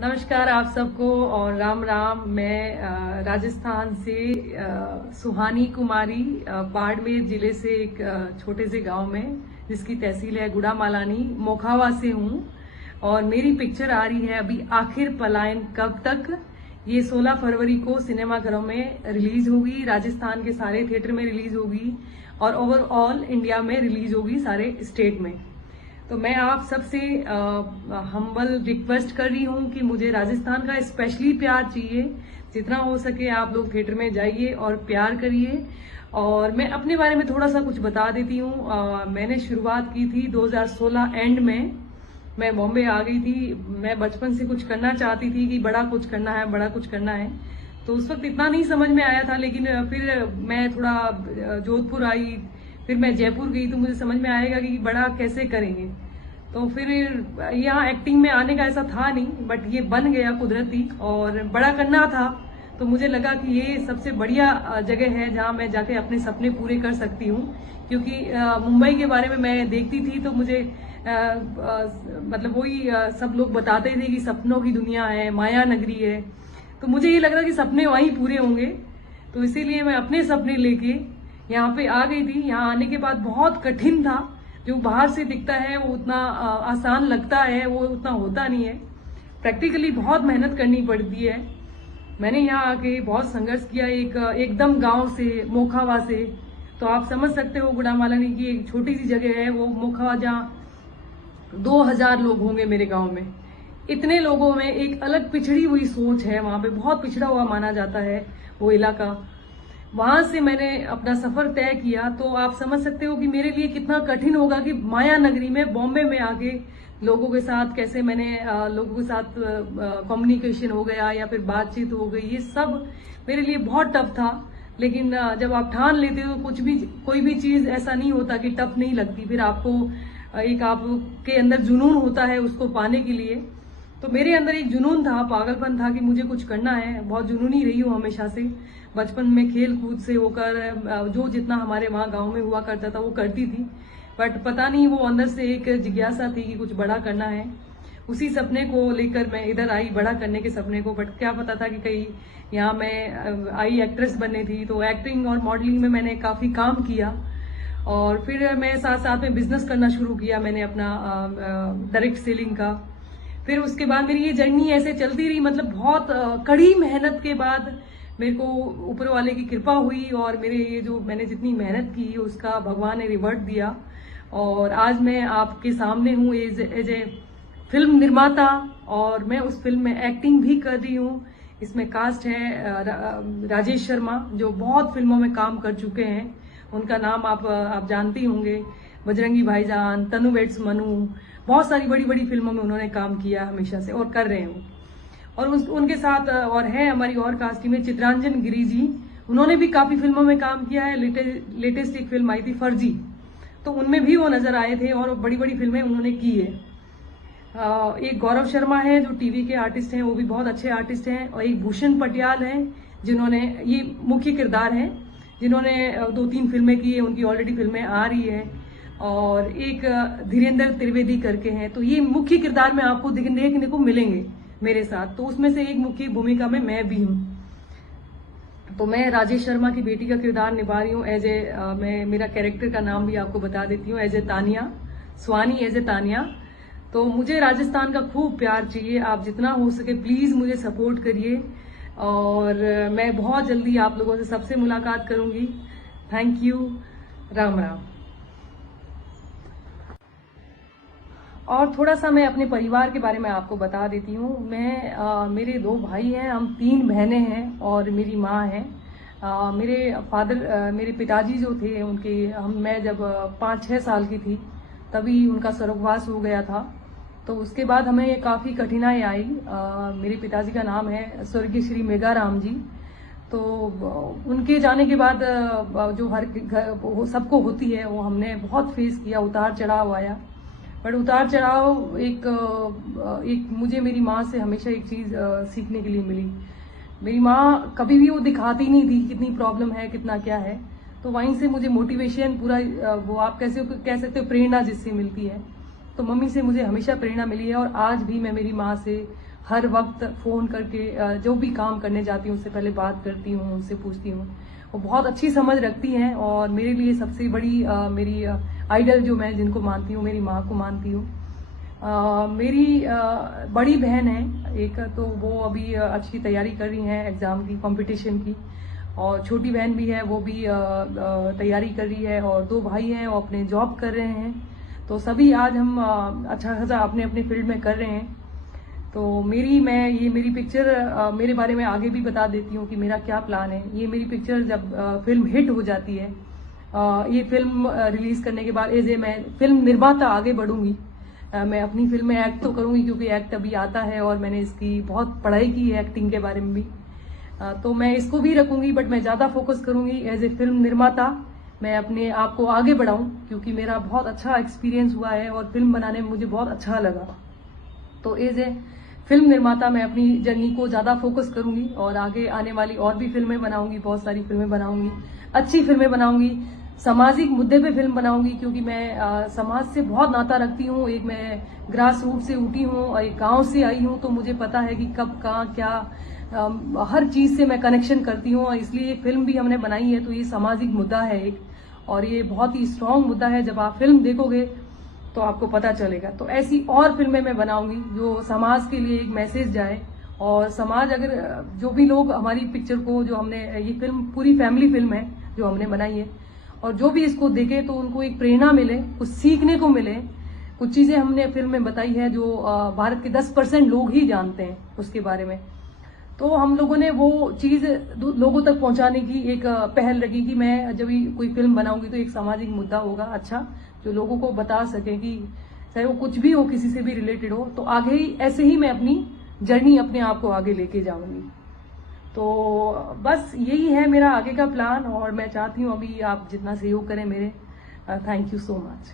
नमस्कार आप सबको और राम राम। मैं राजस्थान से सुहानी कुमारी बाड़मेर जिले से एक छोटे से गांव में जिसकी तहसील है गुड़ामालानी मोखावा से हूं। और मेरी पिक्चर आ रही है अभी आखिर पलायन कब तक। ये 16 फरवरी को सिनेमाघरों में रिलीज होगी, राजस्थान के सारे थिएटर में रिलीज होगी और ओवरऑल इंडिया में रिलीज होगी सारे स्टेट में। तो मैं आप सबसे हम्बल रिक्वेस्ट कर रही हूँ कि मुझे राजस्थान का स्पेशली प्यार चाहिए। जितना हो सके आप लोग थिएटर में जाइए और प्यार करिए। और मैं अपने बारे में थोड़ा सा कुछ बता देती हूँ। मैंने शुरुआत की थी 2016 एंड में। मैं बॉम्बे आ गई थी। मैं बचपन से कुछ करना चाहती थी कि बड़ा कुछ करना है, बड़ा कुछ करना है। तो उस वक्त इतना नहीं समझ में आया था, लेकिन फिर मैं थोड़ा जोधपुर आई, फिर मैं जयपुर गई तो मुझे समझ में आएगा कि बड़ा कैसे करेंगे। तो फिर यहाँ एक्टिंग में आने का ऐसा था नहीं, बट ये बन गया कुदरती और बड़ा करना था। तो मुझे लगा कि ये सबसे बढ़िया जगह है जहाँ मैं जाके अपने सपने पूरे कर सकती हूँ। क्योंकि मुंबई के बारे में मैं देखती थी तो मुझे मतलब वही सब लोग बताते थे कि सपनों की दुनिया है, माया नगरी है। तो मुझे ये लग रहा कि सपने वहीं पूरे होंगे। तो इसीलिए मैं अपने सपने लेके यहाँ पे आ गई थी। यहाँ आने के बाद बहुत कठिन था। जो बाहर से दिखता है वो उतना आसान लगता है, वो उतना होता नहीं है। प्रैक्टिकली बहुत मेहनत करनी पड़ती है। मैंने यहाँ आके बहुत संघर्ष किया एकदम गांव से, मोखावा से। तो आप समझ सकते हो गुड़ामालानी की एक छोटी सी जगह है वो मोखावा, जहाँ 2000 लोग होंगे मेरे गांव में। इतने लोगों में एक अलग पिछड़ी हुई सोच है, वहां पे बहुत पिछड़ा हुआ माना जाता है वो इलाका। वहां से मैंने अपना सफर तय किया। तो आप समझ सकते हो कि मेरे लिए कितना कठिन होगा कि माया नगरी में, बॉम्बे में आके लोगों के साथ कैसे मैंने लोगों के साथ कम्युनिकेशन हो गया या फिर बातचीत हो गई, ये सब मेरे लिए बहुत टफ था। लेकिन जब आप ठान लेते हो कोई भी चीज ऐसा नहीं होता कि टफ नहीं लगती। फिर आपको एक आपके अंदर जुनून होता है उसको पाने के लिए। तो मेरे अंदर एक जुनून था, पागलपन था कि मुझे कुछ करना है। बहुत जुनूनी रही हूँ हमेशा से। बचपन में खेल कूद से होकर जो जितना हमारे वहाँ गांव में हुआ करता था वो करती थी। बट पता नहीं वो अंदर से एक जिज्ञासा थी कि कुछ बड़ा करना है। उसी सपने को लेकर मैं इधर आई, बड़ा करने के सपने को। बट क्या पता था कि कहीं यहाँ मैं आई एक्ट्रेस बनने थी। तो एक्टिंग और मॉडलिंग में मैंने काफी काम किया। और फिर मैं साथ साथ में बिजनेस करना शुरू किया मैंने अपना डायरेक्ट सेलिंग का। फिर उसके बाद मेरी ये जर्नी ऐसे चलती रही। मतलब बहुत कड़ी मेहनत के बाद मेरे को ऊपर वाले की कृपा हुई और मेरे ये जो मैंने जितनी मेहनत की उसका भगवान ने रिवर्ट दिया। और आज मैं आपके सामने हूँ एज ए फिल्म निर्माता। और मैं उस फिल्म में एक्टिंग भी कर रही हूँ। इसमें कास्ट है राजेश शर्मा, जो बहुत फिल्मों में काम कर चुके हैं। उनका नाम आप जानती होंगे, बजरंगी भाईजान, तनु वेड्स मनु, बहुत सारी बड़ी बड़ी फिल्मों में उन्होंने काम किया हमेशा से और कर रहे हैं। और उनके साथ और है हमारी और कास्ट में चित्रांजन गिरी जी। उन्होंने भी काफी फिल्मों में काम किया है। लेटेस्ट एक फिल्म आई थी फर्जी, तो उनमें भी वो नजर आए थे और बड़ी बड़ी फिल्में उन्होंने की है। एक गौरव शर्मा है जो टीवी के आर्टिस्ट हैं, वो भी बहुत अच्छे आर्टिस्ट हैं। और एक भूषण पटियाल है जिन्होंने, ये मुख्य किरदार हैं जिन्होंने 2-3 फिल्में की है, उनकी ऑलरेडी फिल्में आ रही है। और एक धीरेन्द्र त्रिवेदी करके हैं। तो ये मुख्य किरदार में आपको देखने को मिलेंगे मेरे साथ। तो उसमें से एक मुख्य भूमिका में मैं भी हूँ। तो मैं राजेश शर्मा की बेटी का किरदार निभा रही हूँ एज ए, मैं मेरा कैरेक्टर का नाम भी आपको बता देती हूँ, as a Tania, Swani as a Tania. तो मुझे राजस्थान का खूब प्यार चाहिए। आप जितना हो सके प्लीज मुझे सपोर्ट करिए। और मैं बहुत जल्दी आप लोगों से सबसे मुलाकात करूंगी। Thank you. राम राम। और थोड़ा सा मैं अपने परिवार के बारे में आपको बता देती हूँ। मेरे 2 भाई हैं, हम 3 बहनें हैं और मेरी माँ है। मेरे पिताजी जो थे मैं जब 5-6 साल की थी तभी उनका स्वर्गवास हो गया था। तो उसके बाद हमें काफी कठिनाई आई। मेरे पिताजी का नाम है स्वर्गीय श्री मेघाराम जी। तो उनके जाने के बाद जो हर घर सबको होती है वो हमने बहुत फेस किया, उतार चढ़ाव आया। बट उतार चढ़ाव एक मुझे मेरी माँ से हमेशा एक चीज सीखने के लिए मिली। मेरी माँ कभी भी वो दिखाती नहीं थी कितनी प्रॉब्लम है, कितना क्या है। तो वहीं से मुझे मोटिवेशन पूरा वो आप कैसे कह सकते हो प्रेरणा जिससे मिलती है। तो मम्मी से मुझे हमेशा प्रेरणा मिली है। और आज भी मैं मेरी माँ से हर वक्त फ़ोन करके जो भी काम करने जाती हूँ उससे पहले बात करती हूँ, उनसे पूछती हूँ। वो बहुत अच्छी समझ रखती हैं और मेरे लिए सबसे बड़ी मेरी आइडल जो मैं जिनको मानती हूँ, मेरी माँ को मानती हूँ। मेरी बड़ी बहन है एक, तो वो अभी अच्छी तैयारी कर रही हैं एग्ज़ाम की, कंपटीशन की। और छोटी बहन भी है, वो भी तैयारी कर रही है। और 2 भाई हैं, वो अपने जॉब कर रहे हैं। तो सभी आज हम अच्छा खासा अपने अपने फील्ड में कर रहे हैं। तो ये मेरी पिक्चर मेरे बारे में आगे भी बता देती हूँ कि मेरा क्या प्लान है। ये मेरी पिक्चर जब फिल्म हिट हो जाती है, ये फिल्म रिलीज करने के बाद मैं फिल्म निर्माता आगे बढ़ूंगी। मैं अपनी फिल्म में एक्ट तो करूंगी क्योंकि एक्ट अभी आता है और मैंने इसकी बहुत पढ़ाई की है एक्टिंग के बारे में भी। तो मैं इसको भी रखूंगी, बट मैं ज़्यादा फोकस करूंगी एज ए फिल्म निर्माता। मैं अपने आप को आगे बढ़ाऊं क्योंकि मेरा बहुत अच्छा एक्सपीरियंस हुआ है और फिल्म बनाने में मुझे बहुत अच्छा लगा। तो एज ए फिल्म निर्माता मैं अपनी जर्नी को ज़्यादा फोकस करूंगी और आगे आने वाली और भी फिल्में बनाऊंगी, बहुत सारी फिल्में बनाऊंगी, अच्छी फिल्में बनाऊंगी, सामाजिक मुद्दे पे फिल्म बनाऊंगी क्योंकि मैं समाज से बहुत नाता रखती हूँ। एक मैं ग्रास रूट से उठी हूँ और एक गाँव से आई हूँ, तो मुझे पता है कि कब कहाँ क्या हर चीज़ से मैं कनेक्शन करती हूँ। इसलिए ये फिल्म भी हमने बनाई है तो ये सामाजिक मुद्दा है एक, और ये बहुत ही स्ट्रांग मुद्दा है। जब आप फिल्म देखोगे तो आपको पता चलेगा। तो ऐसी और फिल्में मैं बनाऊंगी जो समाज के लिए एक मैसेज जाए, और समाज अगर जो भी लोग हमारी पिक्चर को, जो हमने ये फिल्म पूरी फैमिली फिल्म है जो हमने बनाई है, और जो भी इसको देखे तो उनको एक प्रेरणा मिले, कुछ सीखने को मिले। कुछ चीजें हमने फिल्म में बताई है जो भारत के 10% लोग ही जानते हैं उसके बारे में। तो हम लोगों ने वो चीज लोगों तक पहुंचाने की एक पहल रखी कि मैं जब भी कोई फिल्म बनाऊंगी तो एक सामाजिक मुद्दा होगा अच्छा, जो लोगों को बता सके कि चाहे वो कुछ भी हो, किसी से भी रिलेटेड हो, तो आगे ही ऐसे ही मैं अपनी जर्नी अपने आप को आगे लेके जाऊंगी। तो बस यही है मेरा आगे का प्लान, और मैं चाहती हूँ अभी आप जितना सहयोग करें मेरे। Thank you so much.